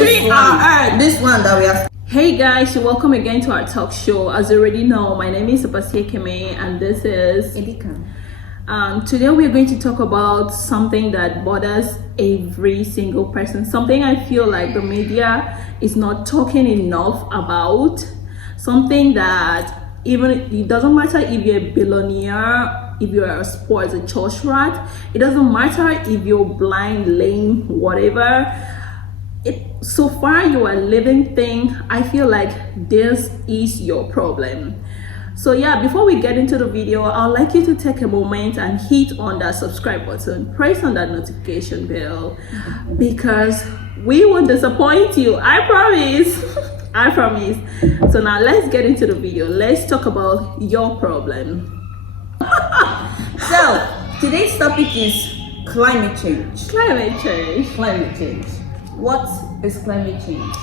entering our earth. This one that we are. Hey guys, welcome again to our talk show. As you already know, my name is Apasie Keme and this is Edika. Today we're going to talk about something that bothers every single person. Something I feel like the media is not talking enough about. Something that even it doesn't matter if you're a billionaire, if you're a sports, a church rat, it doesn't matter if you're blind, lame, whatever. So far you are a living thing. I feel like this is your problem. So yeah, before we get into the video, I'd like you to take a moment and hit on that subscribe button, press on that notification bell, because we won't disappoint you. I promise. I promise. So now let's get into the video. Let's talk about your problem. So today's topic is climate change. Climate change. Climate change. What is climate change?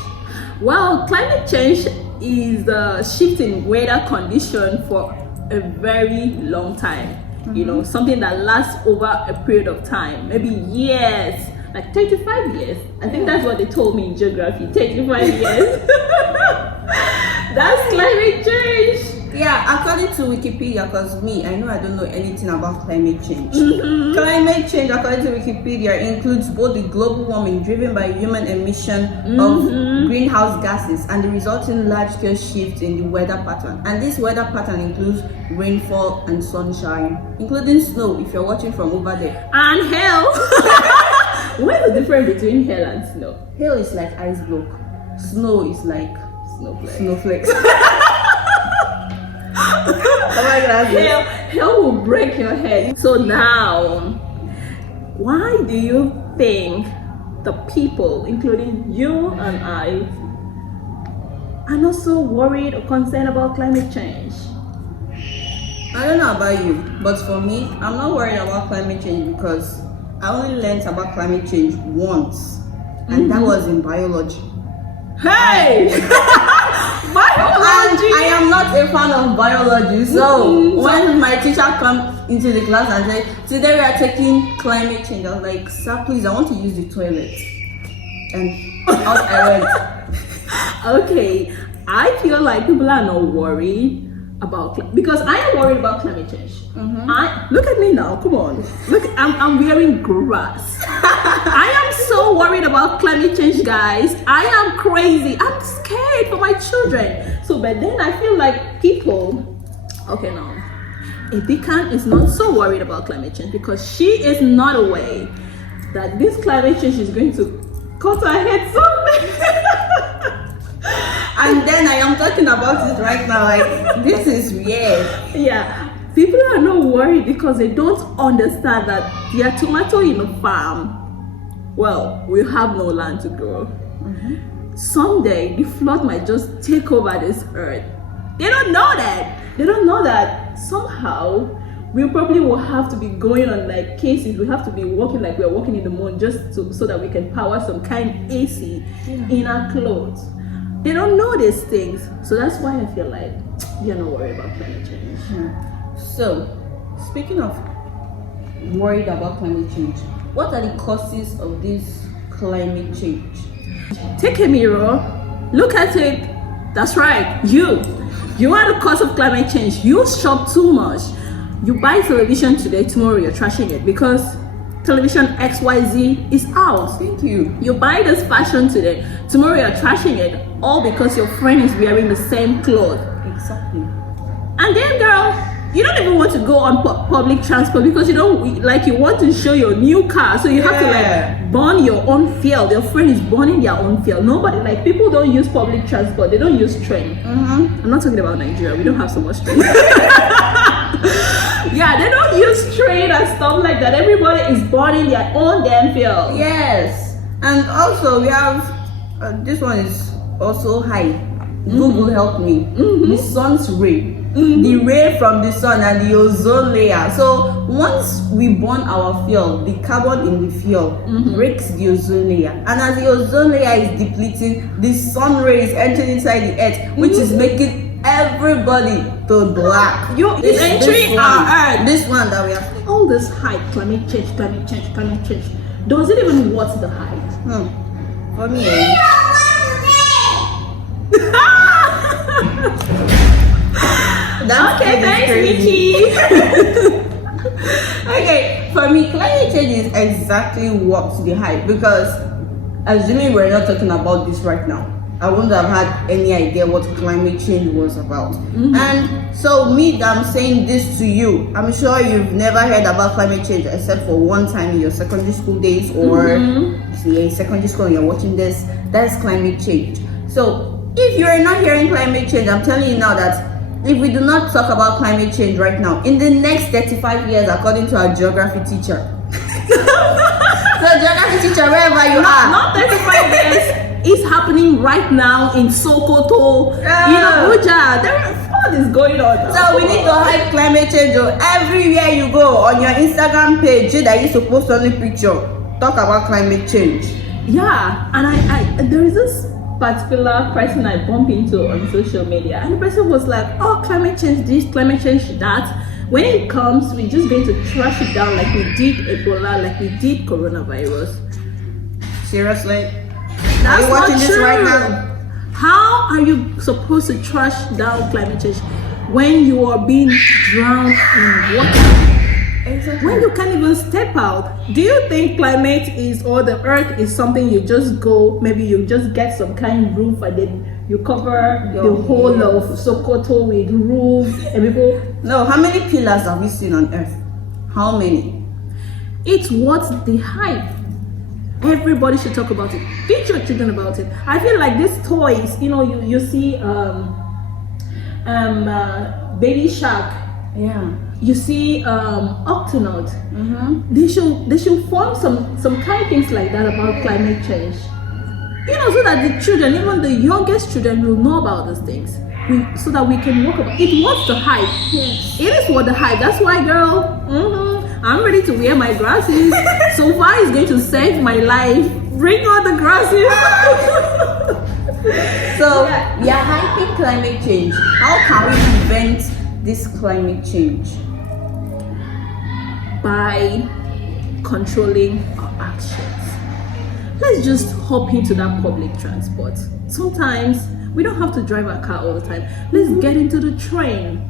Well, climate change is the shift in weather condition for a very long time. You know, something that lasts over a period of time, maybe years, like 35 years. I think that's what they told me in geography, 35 years. That's climate change. Yeah, according to Wikipedia, because I know I don't know anything about climate change. Climate change, according to Wikipedia, includes both the global warming driven by human emission of greenhouse gases and the resulting large-scale shift in the weather pattern. And this weather pattern includes rainfall and sunshine, including snow if you're watching from over there. And hail. What's the difference between hail and snow? Hail is like ice block. Snow is like snowflakes. Oh my God, Hail will break your head. So now, why do you think the people, including you and I, are not so worried or concerned about climate change? I don't know about you, but for me, I'm not worried about climate change because I only learned about climate change once, and that was in biology. Hey! Biology! And I am not a fan of biology, so when my teacher comes into the class and said, today we are taking climate change, I was like, sir, please, I want to use the toilet. And out I went. Okay, I feel like people are not worried about because I am worried about climate change. Look at me now, come on. Look, I'm wearing grass. I am so worried about climate change, guys. I am crazy. I'm scared for my children. So, but then I feel like people, okay, now, Edikan is not so worried about climate change because she is not aware that this climate change is going to cut her head someday. And then I am talking about it right now, like, this is weird. Yeah, people are not worried because they don't understand that their tomato in a farm, well, we have no land to grow. Someday the flood might just take over this earth. They don't know that. They don't know that somehow we probably will have to be going on like cases. We have to be walking like we're walking in the moon just so that we can power some kind of AC in our clothes. They don't know these things. So that's why I feel like they're not worried about climate change. So, speaking of worried about climate change, what are the causes of this climate change? Take a mirror, look at it. That's right, you are the cause of climate change. You shop too much. You buy television today, tomorrow you're trashing it because television XYZ is out. Thank you. You buy this fashion today, tomorrow you're trashing it, all because your friend is wearing the same clothes. Exactly. And then, girl, you don't even want to go on public transport because you don't like, you want to show your new car, so you have to like burn your own fuel. Your friend is burning their own fuel. Nobody, like, people don't use public transport, they don't use train. I'm not talking about Nigeria, we don't have so much train. Yeah, they don't use train and stuff like that. Everybody is burning their own damn fuel. Yes, and also we have this one is also high. Google help me. The sun's ray. The ray from the sun and the ozone layer. So once we burn our fuel, the carbon in the fuel breaks the ozone layer, and as the ozone layer is depleting, the sun rays entering inside the earth, which is making everybody to black. It's entering our earth. This one that we have. All this hype, climate change. Does it even worth the hype? For me, That's Okay, thanks, crazy. Mickey. Okay, for me, climate change is exactly what's the hype, because assuming we're not talking about this right now, I wouldn't have had any idea what climate change was about. And so me, I'm saying this to you, I'm sure you've never heard about climate change except for one time in your secondary school days, or you're in secondary school and you're watching this. That's climate change. So if you're not hearing climate change, I'm telling you now that if we do not talk about climate change right now, in the next 35 years, according to our geography teacher, so geography teacher, wherever you are, Not 35 years. It's happening right now in Sokoto, Yeah. in Abuja. What is going on? so we need to hype climate change. Everywhere you go on your Instagram page that you supposed to only picture, talk about climate change. Yeah, and I there is this particular person I bump into on social media, and the person was like, "Oh, climate change this, climate change that. When it comes, we're just going to trash it down like we did Ebola, like we did coronavirus." Seriously? That's Are you watching not this true. right now? How are you supposed to trash down climate change when you are being drowned in water? When you can't even step out? Do you think climate is, or the earth is something you just go, maybe you just get some kind of roof and then you cover the whole of Sokoto with roof and people? No, how many pillars have we seen on earth? How many? It's what's the hype. Everybody should talk about it. Teach your children about it. I feel like these toys, you see Baby Shark, Yeah. you see Octonaut. They should form some kind of things like that about climate change. So that the children, even the youngest children, will know about these things. So that we can walk about it. What's the hype? Yes. It is what the hype. That's why, girl. I'm ready to wear my glasses. So far, is going to save my life. Bring on the glasses. So we are hyping climate change. How can we prevent this climate change? By controlling our actions. Let's just hop into that public transport. Sometimes we don't have to drive our car all the time. Let's get into the train.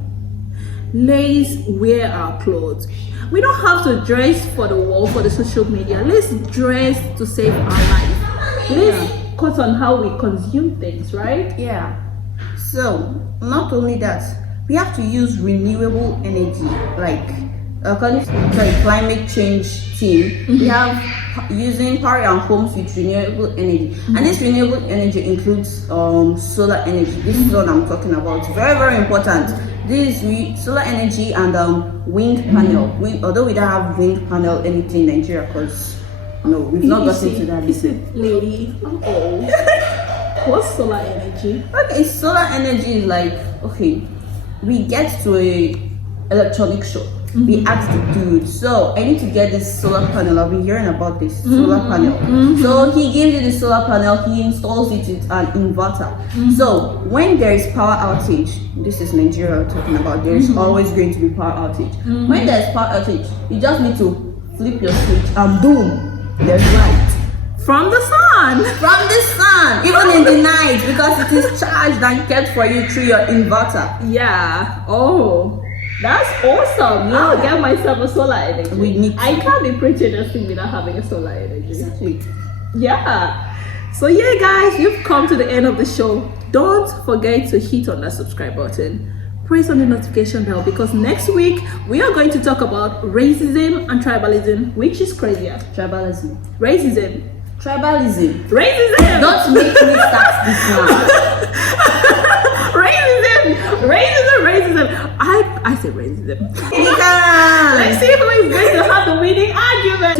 Let's wear our clothes. We don't have to dress for the wall, for the social media. Let's dress to save our life. Let's cut on how we consume things, right? Yeah. So not only that, we have to use renewable energy. Like according to the climate change team, we have using power our homes with renewable energy, and this renewable energy includes solar energy. This is what I'm talking about. Very, very important. This is solar energy and wind panel. Although we don't have wind panel anything in Nigeria, because we've not gotten to that. Is it, lady? What's solar energy? Okay, solar energy is like, okay, we get to a electronic shop. We asked the dude, so I need to get this solar panel. I've been hearing about this solar panel. So he gives you the solar panel, he installs it with an inverter. So when there is power outage, this is Nigeria we're talking about, there is always going to be power outage. When there is power outage, you just need to flip your switch and boom, there's light. From the sun. From the sun, even in the night, because it is charged and kept for you through your inverter. Yeah. Oh, that's awesome. Now I'll get myself a solar energy. We need to. I can't be preaching this thing without having a solar energy. Exactly. Yeah. So yeah, guys, you've come to the end of the show. Don't forget to hit on that subscribe button. Press on the notification bell, because next week we are going to talk about racism and tribalism. Which is crazier? Tribalism. Racism. Tribalism. Racism. Don't make me start this now. Racism. I say racism. You can. Let's see who is going to have the winning argument.